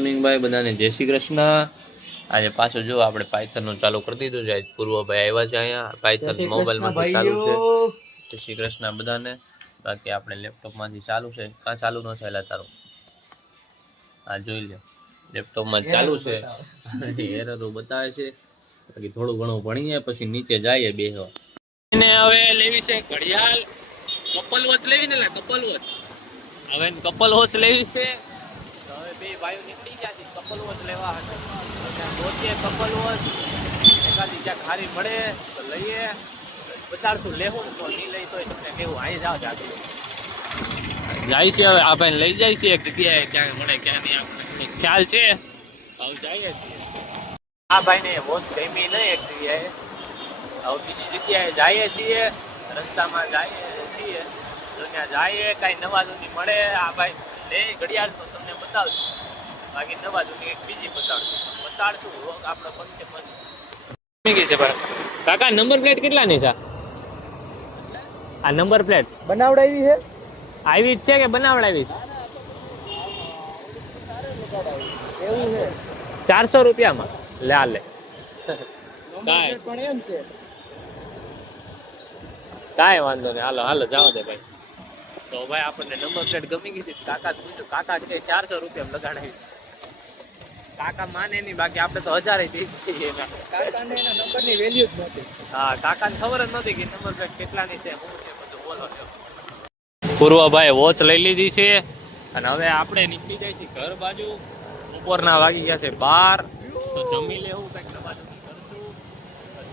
Morning ભાઈ બધાને જય શ્રી કૃષ્ણ। આજે પાછું જો આપણે પાયથન નું ચાલુ કરી દીધું છે। આજ પૂર્વભાઈ આવ્યા છે અહીંયા પાયથન મોબાઈલ માંથી ચાલુ છે। જય શ્રી કૃષ્ણ બધાને। બાકી આપણે લેપટોપ માંથી ચાલુ છે। કાં ચાલુ ન થયેલા તારું? આ જોઈ લે લેપટોપ માં ચાલુ છે એરર બતાવે છે। બાકી થોડું ઘણું ભણીએ પછી નીચે જઈએ બેસવા। એને હવે લેવી છે ઘડિયાળ, કપલ વોચ લેવી ને કપલ વોચ। હવે કપલ વોચ લેવી છે। હવે બે ભાઈઓ નીકળી ગયા છે કપલ વોચ લેવા હતો। ગોતીએ કપલ વોચ, એકાદી જ્યાં ખારી મળે તો લઈએ। બતાડશું લેવું તો નહીં લઈ તો તમને કેવું અહીં જાવ જાતું જાય છે। હવે આ ભાઈ લઈ જાય છે એક જગ્યાએ ક્યાં મળે ક્યાં નહીં આપણને ખ્યાલ છે। હવે જઈએ છીએ। આ ભાઈને વોચ ગમી નહીં એક જગ્યાએ, હવે બીજી જગ્યાએ જઈએ છીએ। રસ્તામાં જઈએ છીએ તો ત્યાં જઈએ કાંઈ નવા જૂની મળે આ ભાઈ લે ઘડિયાળ તો તમને બતાવશું। બાકી નવા જૂની એક બીજી બતાડશું આપણે પંચે પંચ છે ભાઈ। કાકા નંબર પ્લેટ કેટલાની છે? આ નંબર પ્લેટ બનાવડાવી છે? આવી જ છે કે બનાવડાવી? એવું છે 400 રૂપિયામાં લે આ લે પણ એમ છે કાંઈ વાંધો નહીં। હાલો હાલો જવા દે ભાઈ। તો ભાઈ આપણને નંબર પ્લેટ ગમી ગઈ હતી। કાકા પૂછ્યું, કાકા કે 400 રૂપિયા લગાડાવી। કાકા માને નહીં, બાકી આપણે તો 1000 દીધી એના। કાકાને એના નંબરની વેલ્યુ જ નહોતી। હા કાકાને ખબર જ નહોતી કે નંબર પ્લેટ કેટલાની છે શું છે બધું બોલો છો। પૂર્વભાઈ વોચ લઈ લીધી છે અને હવે આપણે નીકળી જાય છે ઘર બાજુ। બપોરના વાગી ગયા છે 12 તો જમી લેવું કંઈક નવા જમી કરશું।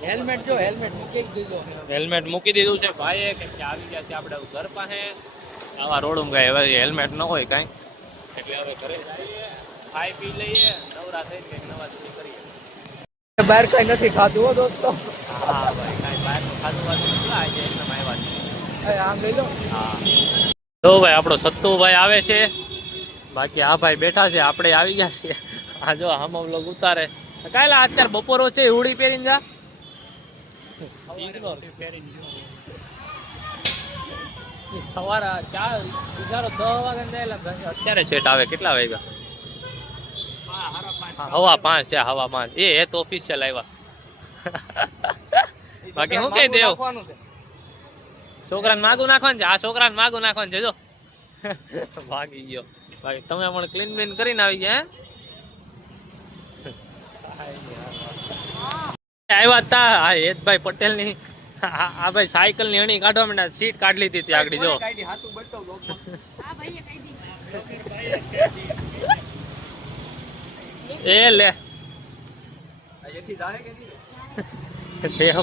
હેલ્મેટ જો હેલ્મેટ મૂકી દીધો છે। હેલ્મેટ મૂકી દીધું છે ભાઈએ કેમ કે આવી ગયા છે આપણે ઘર પાસે। આવા રોડમાં કાંઈ હવે હેલ્મેટ ન હોય કાંઈ એટલે હવે ઘરે જઈએ, ખાઈ પી લઈએ, નવરા થઈને કંઈક નવા જૂની કરીએ। બહાર કઈ નથી ખાધું હો દોસ્તો। હા ભાઈ કાંઈ બહારનું ખાધું વાધું નથી, આજે એકદમ આવ્યા છે। આમ લઈ લો। હા તો ભાઈ આપણો સત્તુભાઈ આવે છે, બાકી આ ભાઈ બેઠા છે, આપણે આવી ગયા છે। આ જો હમ લોગ ઉતારે કાયલા અત્યારે બપોરો છે હુડી પહેરીને જા સવારે 4 10 વાગે અત્યારે સેટ આવે કેટલા વાગ્યા? 5:15 છે 5:15 એ તો ઓફિશિયલ આવ્યા। બાકી હું કઈ દેવ છોકરાને માગું નાખવાનું છે, આ છોકરાને માગું નાખવાનું છે જો ભાગી ગયો। બાકી તમે પણ ક્લીન બ્લીન કરીને આવી ગયા આવ્યા તા હા હેતભાઈ પટેલ ની આ ભાઈ સાયકલ ની અણી કાઢવા માંડ્યા, સીટ કાઢી લીધી હતી આગળ જો એ લે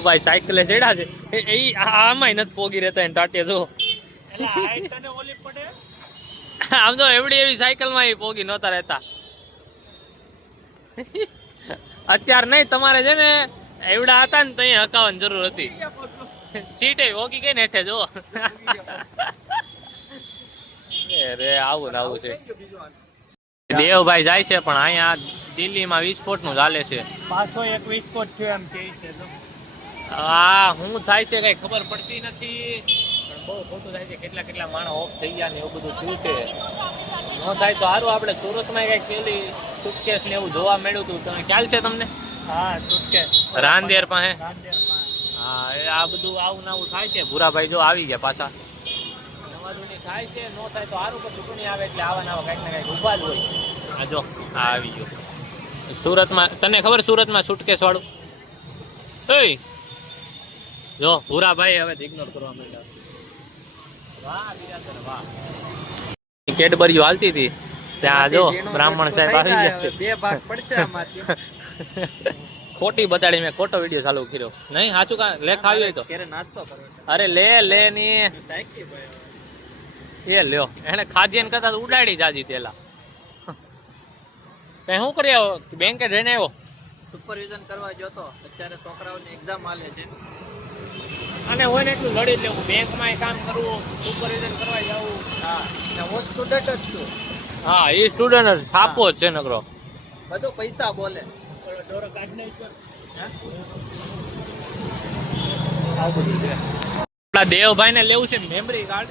ભાઈ સાયકલે ચડ્યા છે એ આમાંય નથી પોગી રહેતા એને ટાટે જો આમ તો એવડી એવી સાયકલ માં પોગી નહોતા રહેતા। અત્યારે નહીં તમારે છે ને એવડા હતા ને તો અહીંયા હકાવાની જરૂર હતી। સીટે ઓકી કઈ હેઠે જો રે આવું ને આવું છે। દેવભાઈ જાય છે પણ અહીંયા દિલ્હીમાં વિસ્ફોટ નું ચાલે છે। 501 વિસ્ફોટ થયો એમ કે છે। હા શું થાય છે કઈ ખબર પડતી નથી પણ બહુ ખોટું થાય છે। કેટલા કેટલા માણસ ઓફ થઈ ગયા ને એવું બધું થયું છે। ન થાય તો સારું આપણે સુરતમાં કઈક પેલી સુટકેસ ને એવું જોવા મળ્યું હતું, તમે ખ્યાલ છે તમને? હા સુટકેસ રાંદેર પાસે। હા એ આ બધું આવું આવું થાય છે। ભૂરાભાઈ જો આવી ગયા પાછા। નવા જૂની થાય છે, ન થાય તો સારું, પણ ચૂંટણી આવે એટલે આવા નવા કંઈક ને કંઈક ઉભા જ હોય। આ જો આ આવી ગયો સુરતમાં, તને ખબર સુરતમાં સુટકેસ વાળું એ જો ભૂરાભાઈ હવે ઇગ્નોર કરવા માંડ્યા। વાહ બિરાદર વાહ। કેડબરીઓ હાલતી હતી ત્યાં જો બ્રાહ્મણ સાહેબ આવી ગયા છે। બે ભાગ પડશે આમાંથી। ખોટી બતાડી મેં ખોટો વિડીયો ચાલુ કર્યો નહીં સાચું કા લેખ આવ્યો તો ક્યારે નાસ્તો કરો? અરે લે લે ની એ લ્યો એને ખાધ્યન કરતા ઉડાડી જાજી તેલા કઈ શું કરી આવ્યો? બેંકે જઈને આવ્યો? સુપરવિઝન કરવા ગયો તો, અત્યારે છોકરાઓની એક્ઝામ આલે છે અને હોય ને એટલું લડી લેવું, બેંકમાં કામ કરવું, સુપરવિઝન કરવા જવું। હા ને હું સ્ટુડન્ટ જ છું। હા એ સ્ટુડન્ટ છાપો જ છે નકરો, બધું પૈસા બોલે। આપણા દેવભાઈ ને લેવું છે મેમરી કાર્ડ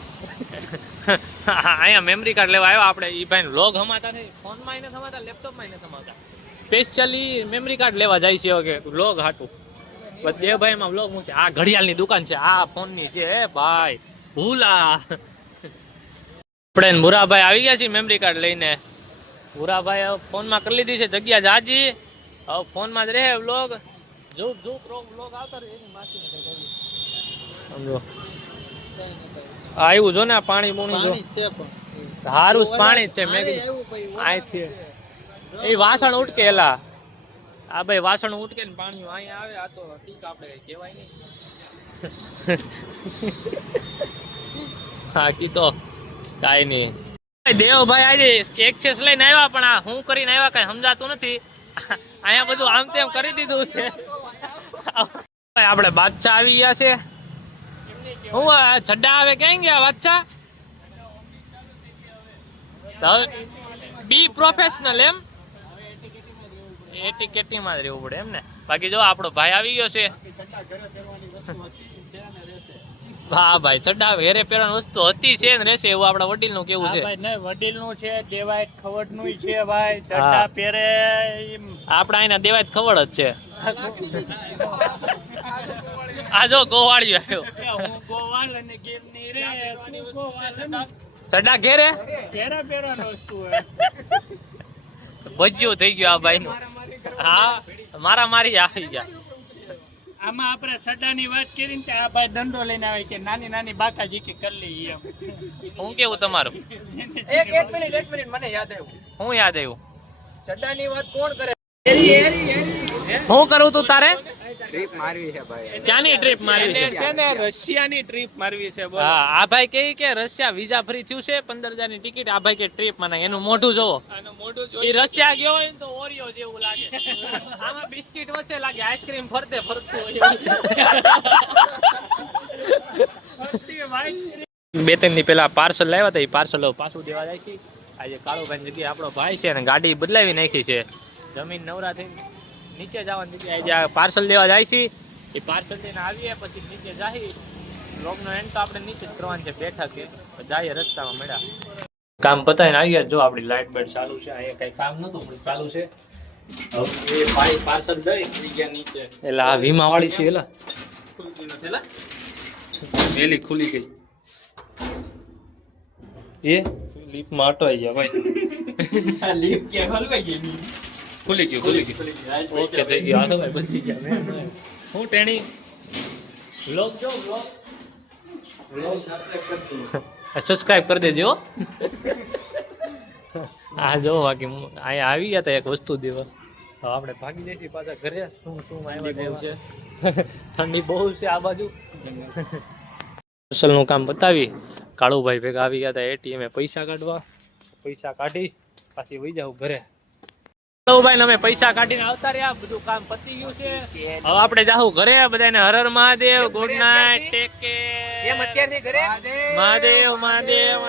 અહીંયા મેમરી કાર્ડ લેવા આવ્યા આપણે. ઈ ભાઈ લોગ હમાતા નહીં, ફોનમાં નથી હમાતા, લેપટોપમાં નથી હમાતા. સ્પેશિયલી મેમરી કાર્ડ લેવા જાય છે કે લોગ હાટું. બસ દેવભાઈ માં વ્લોગ હું છે. આ ઘડિયાળની દુકાન છે, આ ફોનની છે. એ ભાઈ ભૂલા આપણે મુરાભાઈ આવી ગયા છે મેમરી કાર્ડ લઈને. મુરાભાઈ ફોનમાં કરી લીધી છે જગ્યા જાજી. હવે ફોનમાં જ રહે વ્લોગ. જો વ્લોગ આવતા રહે એની માસી સમજો. આવ્યું જો ને આ પાણી પૂણી જો સારું પાણી જ છે. મેં અહીંથી એ વાસણ ઉટકે એલા. આ ભાઈ વાસણ ઉટકે ને પાણી અહીંયા આવે. આ તો ઠીક આપણે કઈ કહેવાય નહીં. હા કીધો કાંઈ નહીં. દેવભાઈ આજે એક્સેસ લઈને આવ્યા પણ આ હું કરીને આવ્યા કઈ સમજાતું નથી. અહીંયા બધું આમ તેમ કરી દીધું છે. આપણે બાદશાહ આવી ગયા છે. હું છડ્ડા આવે ક્યાં ગયા બાદશાહ? બી પ્રોફેશનલ એમ એટીકેટીમાં જ રહેવું પડે એમ ને. બાકી જો આપણો ભાઈ આવી ગયો છે. હા ભાઈ છડ્ડા ઘેરે પહેરવાની વસ્તુ હતી છે ને રહેશે એવું આપણા વડીલનું કેવું છે. વડીલનું છે, દેવાય ખવડનું છે ભાઈ. ચડ્ડા પહેરે આપણા અહીંના દેવાય ખવડ જ છે. આ જો ગોવાળિયો આવ્યો. હું ગોવાલ અને ગીરની રે છડ્ડા ઘેરે ઘેરે પહેરવાની વસ્તુ ભજ્યું થઈ ગયું આ ભાઈ નું. હા મારા મારી આવી ગયા. આમાં આપણે સડાની વાત કરી ને આ ભાઈ દંડો લઈને આવે કે નાની નાની બાકા જીકી કરી લઈએ એમ. હું કેવું તમારું? એક મિનિટ મને યાદ આવ્યું. હું યાદ આવ્યું? ચડ્ડાની વાત કોણ કરે? હું કરું તું તારે? ટ્રીપ મારવી છે ભાઈ. ક્યાંની ટ્રીપ મારવી છે? છે ને રશિયાની ટ્રીપ મારવી છે. બોલો. હા આ ભાઈ કહે કે રશિયા વિઝા ફ્રી થયું છે 15,000 ની ટિકિટ. આ ભાઈ કે ટ્રીપ માં એનું મોઢું જોવો. આનું મોઢું એ રશિયા ગયો હોય ને તો ઓરિયો જેવું લાગે. આમાં બિસ્કિટ વચ્ચે લાગે આઈસ્ક્રીમ ફરતે ફરતું હોય. બે ત્રણ ની પેલા પાર્સલ લાવ્યા હતા. એ પાર્સલ પાછું દેવા જાય છે. આજે કાળુભાઈ જગ્યાએ આપણો ભાઈ છે અને ગાડી બદલાવી નાખી છે. જમીન નવરા થઈને નીચે જવાની જગ્યાએ આજે પાર્સલ દેવા જાય છે. એ પાર્સલ લઈને આવીએ પછી નીચે જાય. બ્લોગનો એન્ડ તો આપણે નીચે જ કરવાનું છે. બેઠા કે જાય રસ્તામાં મળ્યા. કામ પતાવીને આવી ગયા. જો આપણી લાઇટ બેટ ચાલુ છે. અહીંયા કઈ કામ નતું પણ ચાલુ છે. હવે એ ભાઈ પાર્સલ દઈ ગયા નીચે. એટલે આ વીમા વાળી છે. એલા વેલી ખુલી ગઈ. એ લીફમાં અટવાઈ ગયા ભાઈ. લીપ કે હલવાઈ ગઈ. ખુલી ગયું ઓકે થઈ ગયું. હાલો ભાઈ બચી ગયા. હું ટેણી વ્લોગ જો વ્લોગ સબસ્ક્રાઇબ કરી દેજો. હા જો બાકી અહીંયા આવી ગયા હતા એક વસ્તુ દેવા. હવે આપણે ભાગી જઈશું પાછા ઘરે. શું આવ્યા જેવું છે. ઠંડી બહુ છે આ બાજુ. પાર્સલનું કામ બતાવી કાળુભાઈ ભેગા આવી ગયા હતા એટીએમે પૈસા કાઢવા. પૈસા કાઢી પાછી વહી જાવ ઘરે. કાળુભાઈ અમે પૈસા કાઢીને આવતા રહ્યા. બધું કામ પતી ગયું છે. હવે આપણે જાહું ઘરે. બધાને હર હર Mahadev. Good night. Take care. એમ અત્યારની ઘરે મહાદેવ મહાદેવ.